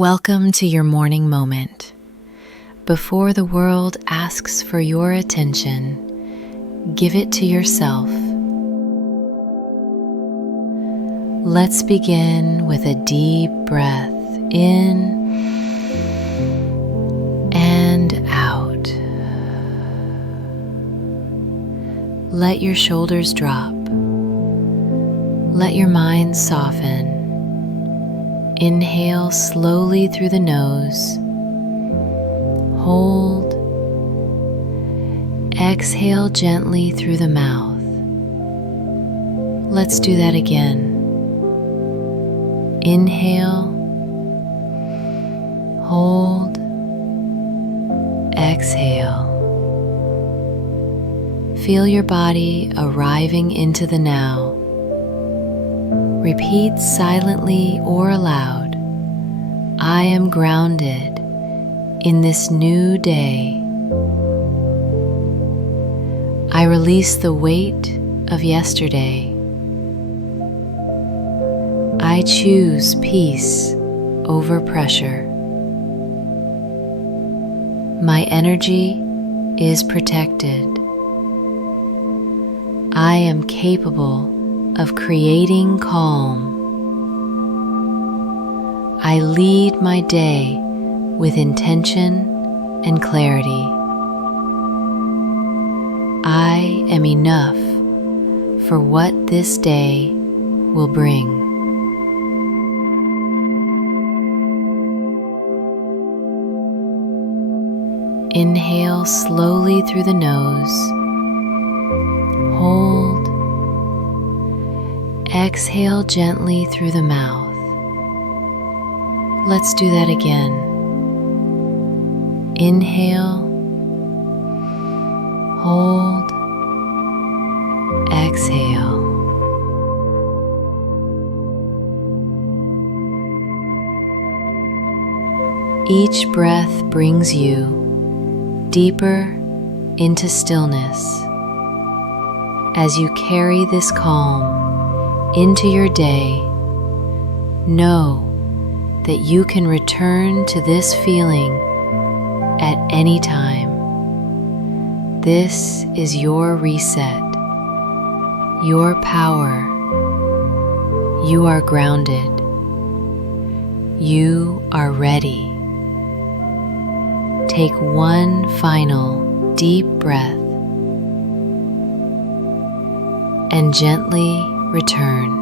Welcome to your morning moment. Before the world asks for your attention, give it to yourself. Let's begin with a deep breath in and out. Let your shoulders drop. Let your mind soften. Inhale slowly through the nose. Hold. Exhale gently through the mouth. Let's do that again. Inhale. Hold. Exhale. Feel your body arriving into the now. Repeat silently or aloud, I am grounded in this new day. I release the weight of yesterday. I choose peace over pressure. My energy is protected. I am capable of creating calm. I lead my day with intention and clarity. I am enough for what this day will bring. Inhale slowly through the nose. Hold. Exhale gently through the mouth. Let's do that again. Inhale. Hold. Exhale. Each breath brings you deeper into stillness. As you carry this calm into your day, know that you can return to this feeling at any time. This is your reset, your power. You are grounded. You are ready. Take one final deep breath and gently return.